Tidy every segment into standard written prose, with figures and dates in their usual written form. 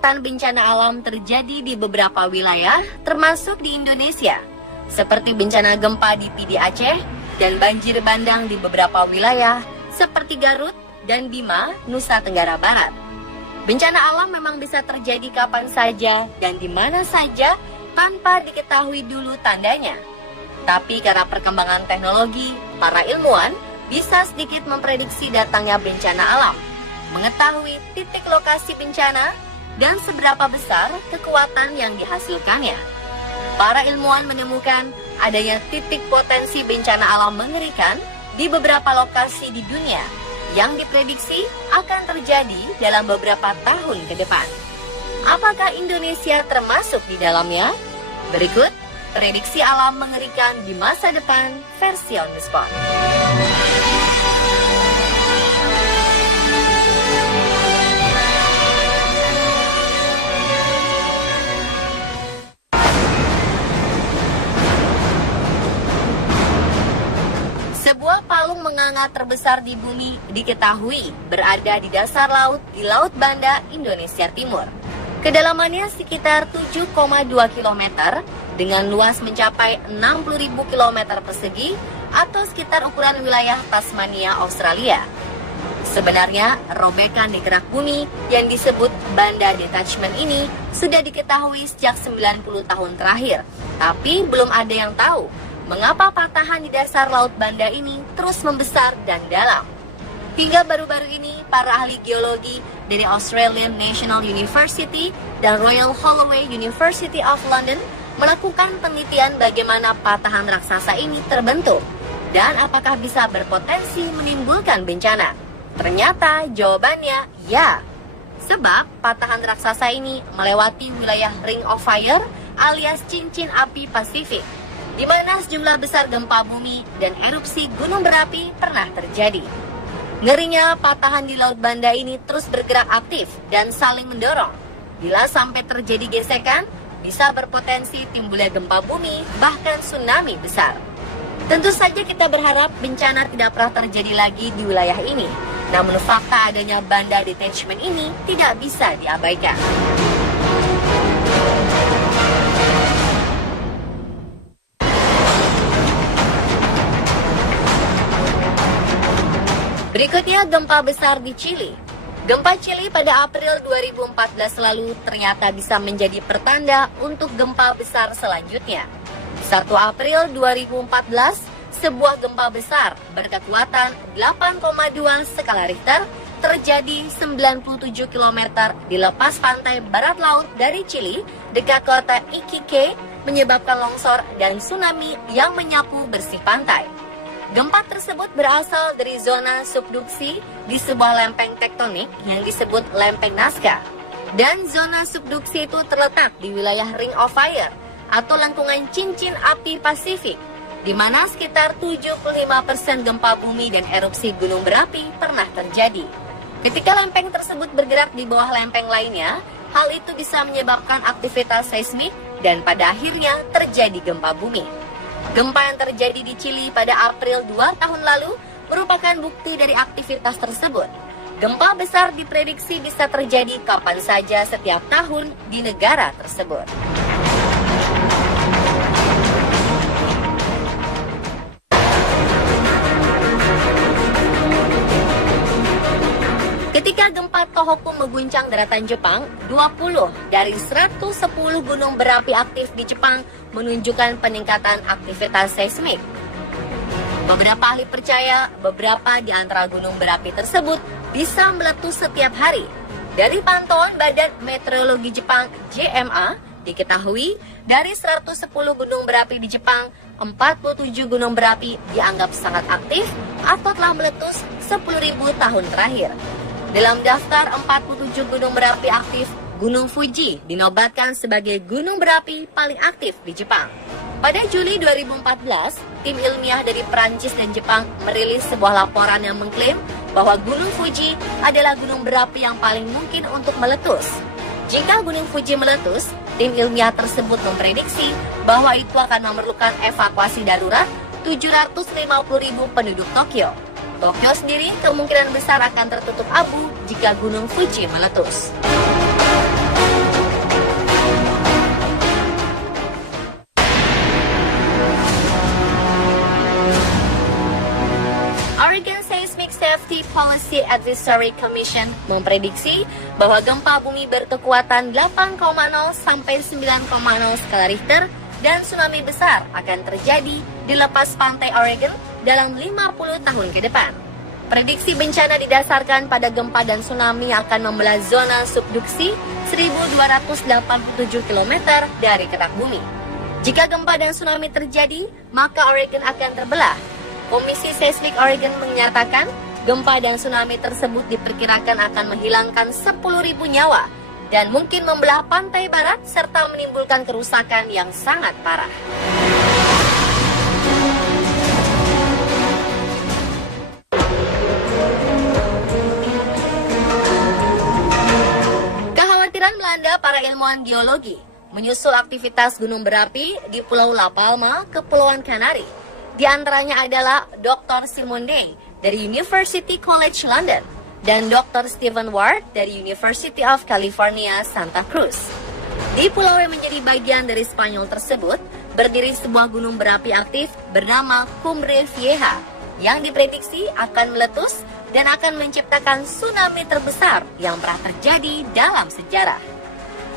rentetan bencana alam terjadi di beberapa wilayah, termasuk di Indonesia, seperti bencana gempa di PD Aceh dan banjir bandang di beberapa wilayah, seperti Garut dan Bima, Nusa Tenggara Barat. Bencana alam memang bisa terjadi kapan saja dan di mana saja tanpa diketahui dulu tandanya. Tapi karena perkembangan teknologi, para ilmuwan bisa sedikit memprediksi datangnya bencana alam, mengetahui titik lokasi bencana, dan seberapa besar kekuatan yang dihasilkannya. Para ilmuwan menemukan adanya titik potensi bencana alam mengerikan di beberapa lokasi di dunia yang diprediksi akan terjadi dalam beberapa tahun ke depan. Apakah Indonesia termasuk di dalamnya? Berikut prediksi alam mengerikan di masa depan versi On The Spot. Sebuah palung menganga terbesar di bumi diketahui berada di dasar laut di Laut Banda, Indonesia Timur. Kedalamannya sekitar 7,2 km dengan luas mencapai 60.000 km persegi atau sekitar ukuran wilayah Tasmania, Australia. Sebenarnya, robekan di kerak bumi yang disebut Banda Detachment ini sudah diketahui sejak 90 tahun terakhir, tapi belum ada yang tahu mengapa patahan di dasar Laut Banda ini terus membesar dan dalam. Hingga baru-baru ini, para ahli geologi dari Australian National University dan Royal Holloway University of London melakukan penelitian bagaimana patahan raksasa ini terbentuk dan apakah bisa berpotensi menimbulkan bencana. Ternyata jawabannya ya, sebab patahan raksasa ini melewati wilayah Ring of Fire alias cincin api Pasifik, di mana sejumlah besar gempa bumi dan erupsi gunung berapi pernah terjadi. Ngerinya, patahan di Laut Banda ini terus bergerak aktif dan saling mendorong. Bila sampai terjadi gesekan, bisa berpotensi timbulnya gempa bumi, bahkan tsunami besar. Tentu saja kita berharap bencana tidak pernah terjadi lagi di wilayah ini. Namun fakta adanya Banda Detachment ini tidak bisa diabaikan. Berikutnya, gempa besar di Chili. Gempa Chili pada April 2014 lalu ternyata bisa menjadi pertanda untuk gempa besar selanjutnya. 1 April 2014, sebuah gempa besar berkekuatan 8,2 skala Richter terjadi 97 km di lepas pantai barat laut dari Chili dekat kota Iquique, menyebabkan longsor dan tsunami yang menyapu bersih pantai. Gempa tersebut berasal dari zona subduksi di sebuah lempeng tektonik yang disebut lempeng Nazca. Dan zona subduksi itu terletak di wilayah Ring of Fire atau lengkungan cincin api Pasifik, di mana sekitar 75% gempa bumi dan erupsi gunung berapi pernah terjadi. Ketika lempeng tersebut bergerak di bawah lempeng lainnya, hal itu bisa menyebabkan aktivitas seismik dan pada akhirnya terjadi gempa bumi. Gempa yang terjadi di Chili pada April 2 tahun lalu merupakan bukti dari aktivitas tersebut. Gempa besar diprediksi bisa terjadi kapan saja setiap tahun di negara tersebut. Ketika gempa Tohoku mengguncang daratan Jepang, 20 dari 110 gunung berapi aktif di Jepang menunjukkan peningkatan aktivitas seismik. Beberapa ahli percaya beberapa di antara gunung berapi tersebut bisa meletus setiap hari. Dari pantauan Badan Meteorologi Jepang JMA, diketahui dari 110 gunung berapi di Jepang, 47 gunung berapi dianggap sangat aktif atau telah meletus 10.000 tahun terakhir. Dalam daftar 47 gunung berapi aktif, Gunung Fuji dinobatkan sebagai gunung berapi paling aktif di Jepang. Pada Juli 2014, tim ilmiah dari Prancis dan Jepang merilis sebuah laporan yang mengklaim bahwa Gunung Fuji adalah gunung berapi yang paling mungkin untuk meletus. Jika Gunung Fuji meletus, tim ilmiah tersebut memprediksi bahwa itu akan memerlukan evakuasi darurat 750.000 penduduk Tokyo. Tokyo sendiri kemungkinan besar akan tertutup abu jika Gunung Fuji meletus. Emergency Advisory Commission memprediksi bahwa gempa bumi berkekuatan 8,0 sampai 9,0 skala Richter dan tsunami besar akan terjadi di lepas pantai Oregon dalam 50 tahun ke depan. Prediksi bencana didasarkan pada gempa dan tsunami akan membelah zona subduksi 1.287 km dari kerak bumi. Jika gempa dan tsunami terjadi, maka Oregon akan terbelah. Komisi Seismik Oregon menyatakan gempa dan tsunami tersebut diperkirakan akan menghilangkan 10.000 nyawa dan mungkin membelah pantai barat serta menimbulkan kerusakan yang sangat parah. Kekhawatiran melanda para ilmuwan geologi menyusul aktivitas gunung berapi di Pulau La Palma, Kepulauan Kanari. Di antaranya adalah Dr. Simon Day dari University College London dan Dr. Stephen Ward dari University of California, Santa Cruz. Di pulau yang menjadi bagian dari Spanyol tersebut, berdiri sebuah gunung berapi aktif bernama Cumbre Vieja yang diprediksi akan meletus dan akan menciptakan tsunami terbesar yang pernah terjadi dalam sejarah.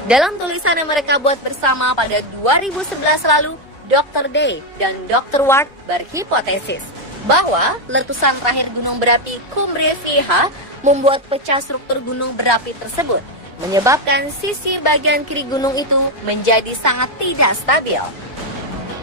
Dalam tulisan yang mereka buat bersama pada 2011 lalu, Dr. Day dan Dr. Ward berhipotesis bahwa letusan terakhir gunung berapi Cumbre Vieja membuat pecah struktur gunung berapi tersebut, menyebabkan sisi bagian kiri gunung itu menjadi sangat tidak stabil.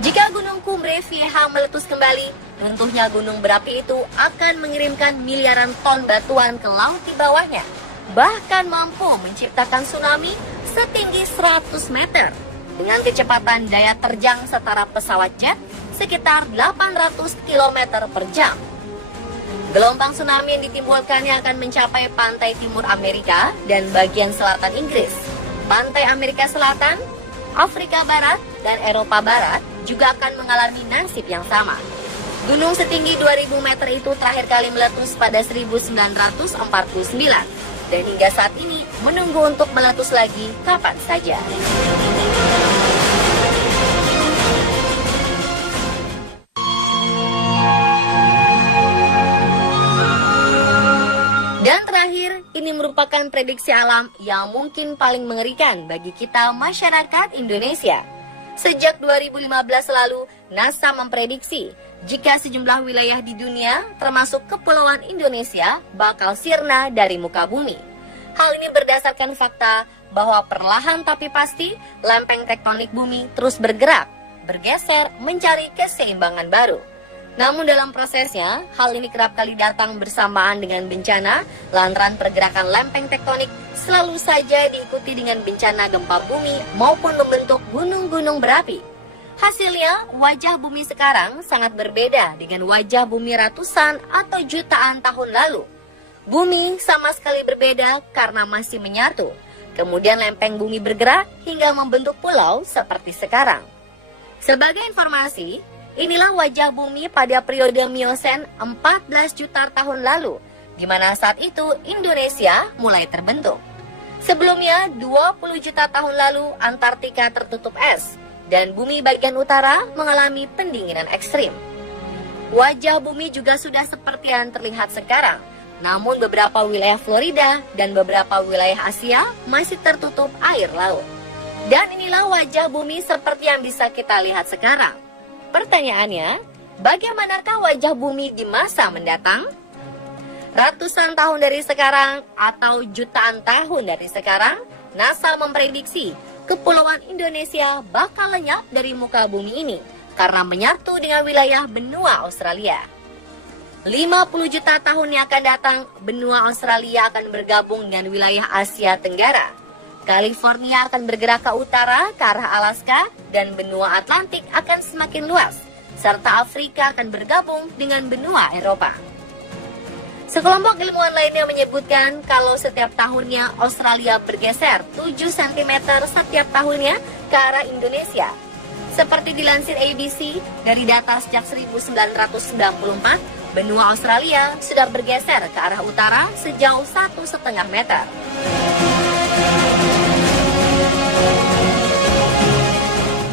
Jika gunung Cumbre Vieja meletus kembali, runtuhnya gunung berapi itu akan mengirimkan miliaran ton batuan ke laut di bawahnya, bahkan mampu menciptakan tsunami setinggi 100 meter. Dengan kecepatan daya terjang setara pesawat jet sekitar 800 km per jam. Gelombang tsunami yang ditimbulkannya akan mencapai pantai timur Amerika dan bagian selatan Inggris. Pantai Amerika Selatan, Afrika Barat, dan Eropa Barat juga akan mengalami nasib yang sama. Gunung setinggi 2000 meter itu terakhir kali meletus pada 1949 dan hingga saat ini menunggu untuk meletus lagi kapan saja. Dan terakhir, ini merupakan prediksi alam yang mungkin paling mengerikan bagi kita masyarakat Indonesia. Sejak 2015 lalu, NASA memprediksi jika sejumlah wilayah di dunia, termasuk Kepulauan Indonesia, bakal sirna dari muka bumi. Hal ini berdasarkan fakta bahwa perlahan tapi pasti, lempeng tektonik bumi terus bergerak, bergeser mencari keseimbangan baru. Namun dalam prosesnya, hal ini kerap kali datang bersamaan dengan bencana, lantaran pergerakan lempeng tektonik selalu saja diikuti dengan bencana gempa bumi maupun membentuk gunung-gunung berapi. Hasilnya, wajah bumi sekarang sangat berbeda dengan wajah bumi ratusan atau jutaan tahun lalu. Bumi sama sekali berbeda karena masih menyatu. Kemudian lempeng bumi bergerak hingga membentuk pulau seperti sekarang. Sebagai informasi, inilah wajah bumi pada periode Miosen 14 juta tahun lalu, di mana saat itu Indonesia mulai terbentuk. Sebelumnya, 20 juta tahun lalu Antartika tertutup es, dan bumi bagian utara mengalami pendinginan ekstrim. Wajah bumi juga sudah seperti yang terlihat sekarang, namun beberapa wilayah Florida dan beberapa wilayah Asia masih tertutup air laut. Dan inilah wajah bumi seperti yang bisa kita lihat sekarang. Pertanyaannya, bagaimanakah wajah bumi di masa mendatang? Ratusan tahun dari sekarang atau jutaan tahun dari sekarang, NASA memprediksi Kepulauan Indonesia bakal lenyap dari muka bumi ini karena menyatu dengan wilayah benua Australia. 50 juta tahun yang akan datang, benua Australia akan bergabung dengan wilayah Asia Tenggara. California akan bergerak ke utara ke arah Alaska dan benua Atlantik akan semakin luas, serta Afrika akan bergabung dengan benua Eropa. Sekelompok ilmuwan lainnya menyebutkan kalau setiap tahunnya Australia bergeser 7 cm setiap tahunnya ke arah Indonesia. Seperti dilansir ABC, dari data sejak 1994, benua Australia sudah bergeser ke arah utara sejauh 1,5 meter.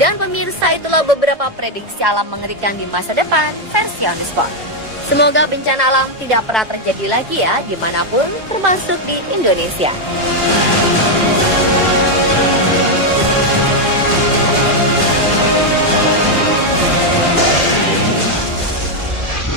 Dan pemirsa, itulah beberapa prediksi alam mengerikan di masa depan versi On The Spot. Semoga bencana alam tidak pernah terjadi lagi ya, dimanapun, termasuk di Indonesia.